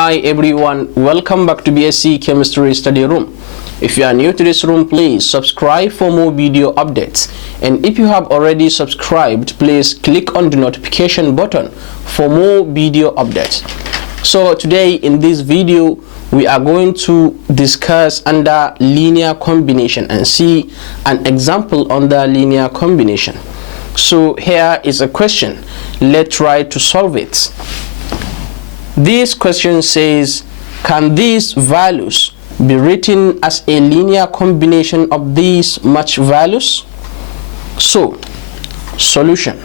Hi everyone, welcome back to BSc Chemistry Study Room. If you are new to this room, please subscribe for more video updates. And if you have already subscribed, please click on the notification button for more video updates. So today in this video, we are going to discuss under linear combination and see an example under linear combination. So here is a question. Let's try to solve it. This question says, can these values be written as a linear combination of these matched values? So, solution.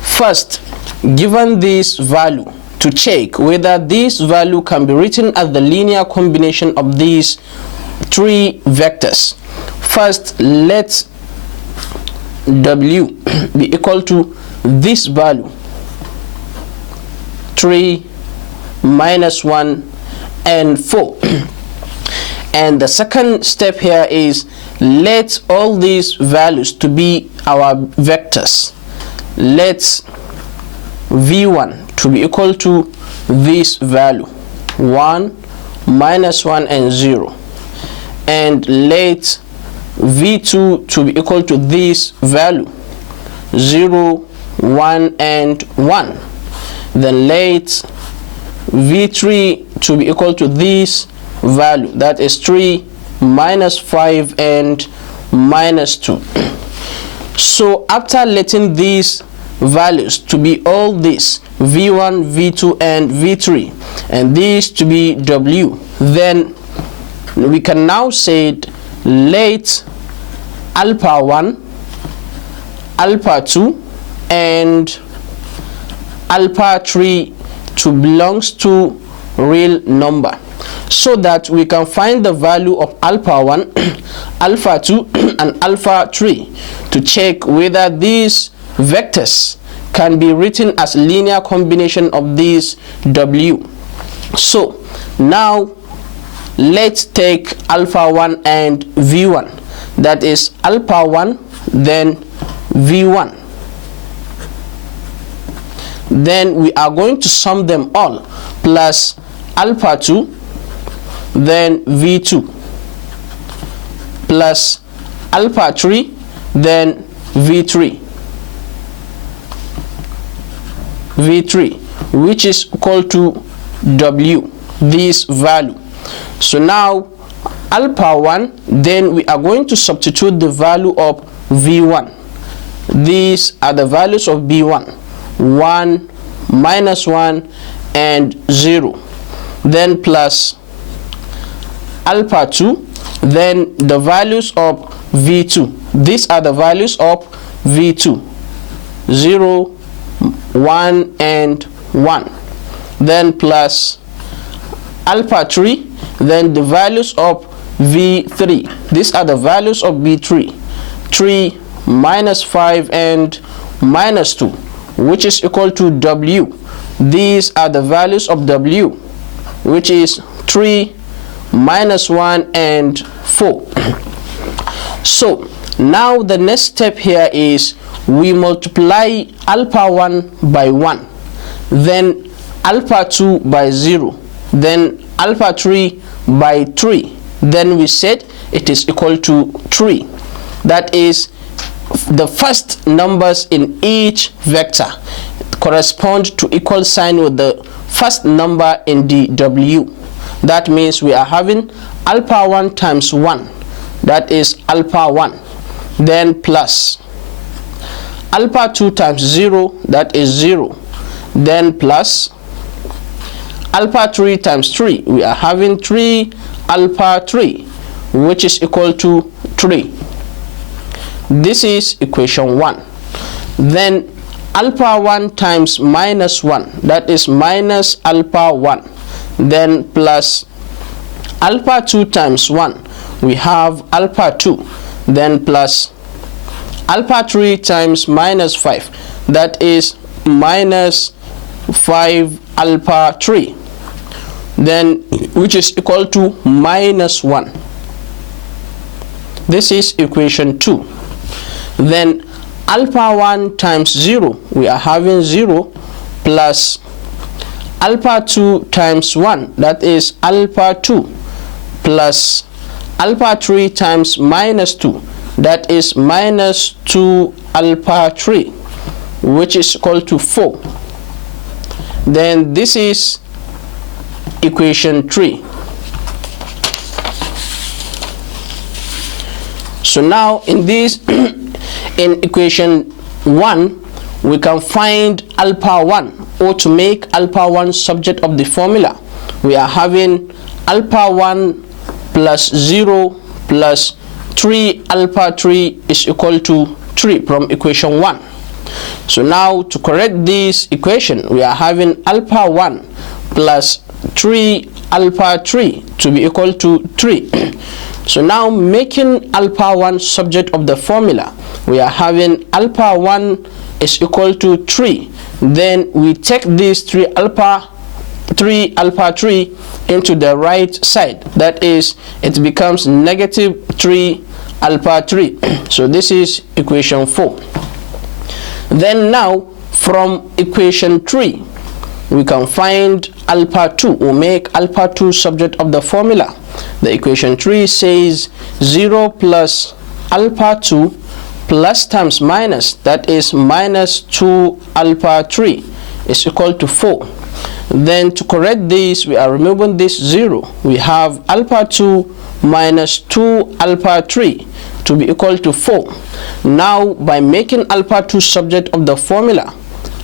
First, given this value, to check whether this value can be written as the linear combination of these three vectors. First, let W be equal to this value 3 minus 1 and 4. And the second step here is let all these values to be our vectors. Let V1 to be equal to this value 1 minus 1 and 0, and let V2 to be equal to this value 0, 1 and 1. Then let V3 to be equal to this value, that is 3 minus 5 and minus 2. So after letting these values to be all this V1, V2 and V3, and these to be W, then we can now say let alpha 1, alpha 2 and alpha 3 to belongs to real number, so that we can find the value of alpha 1, alpha 2 and alpha 3 to check whether these vectors can be written as linear combination of these W. So now let's take alpha 1 and V1, that is alpha 1 then V1. Then we are going to sum them all plus alpha 2 then V2 plus alpha 3 then V3, which is equal to W, this value. So now alpha 1, then we are going to substitute the value of V1. These are the values of B1, 1 minus 1 and 0, then plus alpha 2, then the values of V2. These are the values of V2, 0, 1 and 1, then plus alpha 3, then the values of V3. These are the values of V3, 3 minus 5 and minus 2, which is equal to W. These are the values of W, which is 3 minus 1 and 4. So now the next step here is we multiply alpha 1 by 1, then alpha 2 by 0, then alpha 3 by 3. Then we said it is equal to 3. That is, the first numbers in each vector correspond to equal sign with the first number in the W. That means we are having alpha 1 times 1, that is alpha 1, then plus alpha 2 times 0, that is 0, then plus alpha 3 times 3, we are having 3 alpha 3, which is equal to 3. This is equation 1. Then alpha 1 times minus 1, that is minus alpha 1, then plus alpha 2 times 1, we have alpha 2, then plus alpha 3 times minus 5, that is minus 5 alpha 3, then which is equal to minus 1. This is equation 2. Then alpha 1 times 0, we are having 0, plus alpha 2 times 1, that is alpha 2, plus alpha 3 times minus 2, that is minus 2 alpha 3, which is equal to 4. Then this is equation 3. So now in this in equation 1, we can find alpha 1, or to make alpha 1 subject of the formula, we are having alpha 1 plus 0 plus 3 alpha 3 is equal to 3 from equation 1. So now to correct this equation, we are having alpha 1 plus 3 alpha 3 to be equal to 3. So now making alpha 1 subject of the formula, we are having alpha 1 is equal to 3. Then we take this 3 alpha 3 into the right side, that is, it becomes negative 3 alpha 3. So this is equation 4. Then now from equation 3, we can find alpha 2, or make alpha 2 subject of the formula. The equation 3 says 0 plus alpha 2 plus times minus, that is minus 2 alpha 3 is equal to 4. Then to correct this, we are removing this 0. We have alpha 2 minus 2 alpha 3 to be equal to 4. Now by making alpha 2 subject of the formula,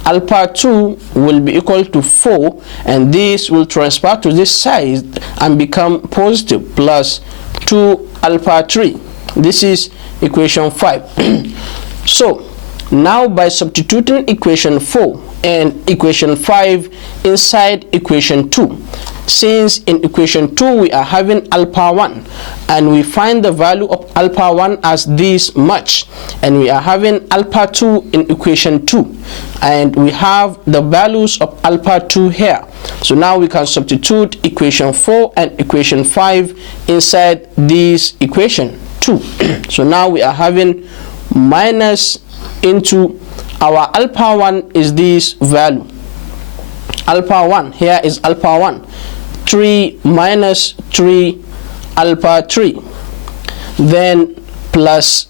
alpha 2 will be equal to 4, and this will transfer to this side and become positive, plus 2 alpha 3. This is equation 5. So now by substituting equation 4 and equation 5 inside equation 2, since in equation 2 we are having alpha 1, and we find the value of alpha 1 as this much, and we are having alpha 2 in equation 2, and we have the values of alpha 2 here. So now we can substitute equation 4 and equation 5 inside this equation 2. So now we are having minus into our alpha 1 is this value. Alpha 1, here is alpha 1. 3 minus 3 alpha 3, then plus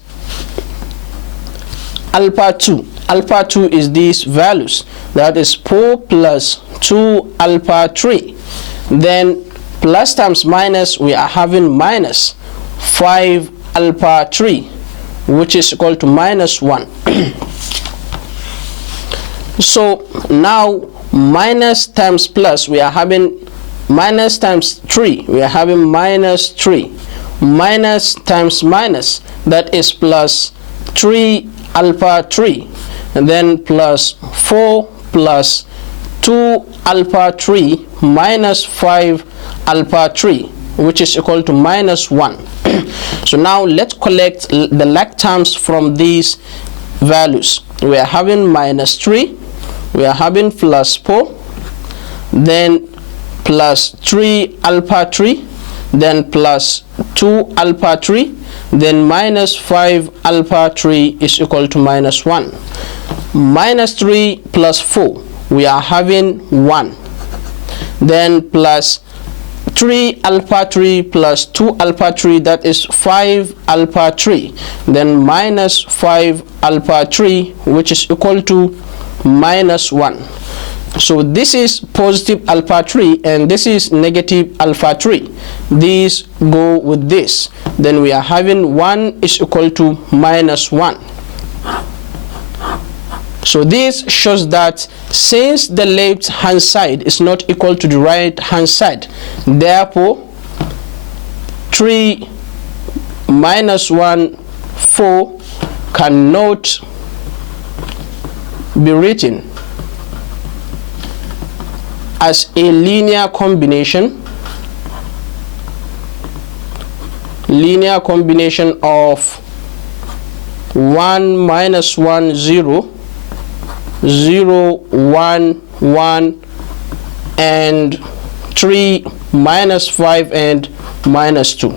alpha 2. Alpha 2 is these values, that is 4 plus 2 alpha 3, then plus times minus, we are having minus 5 alpha 3, which is equal to minus 1. So now minus times plus, we are having minus times 3, we are having minus 3, minus times minus, that is plus 3 alpha 3, and then plus 4 plus 2 alpha 3 minus 5 alpha 3, which is equal to minus 1. So now let's collect the like terms from these values. We are having minus 3, we are having plus 4, then plus 3 alpha 3, then plus 2 alpha 3, then minus 5 alpha 3 is equal to minus 1. Minus 3 plus 4, we are having 1, then plus 3 alpha 3 plus 2 alpha 3, that is 5 alpha 3, then minus 5 alpha 3, which is equal to minus 1. So this is positive alpha 3 and this is negative alpha 3. These go with this. Then we are having 1 is equal to minus 1. So this shows that since the left hand side is not equal to the right hand side, therefore 3 minus 1, 4 cannot be written as a linear combination of 1 minus 1 0 0 1 1 and 3 minus 5 and minus 2.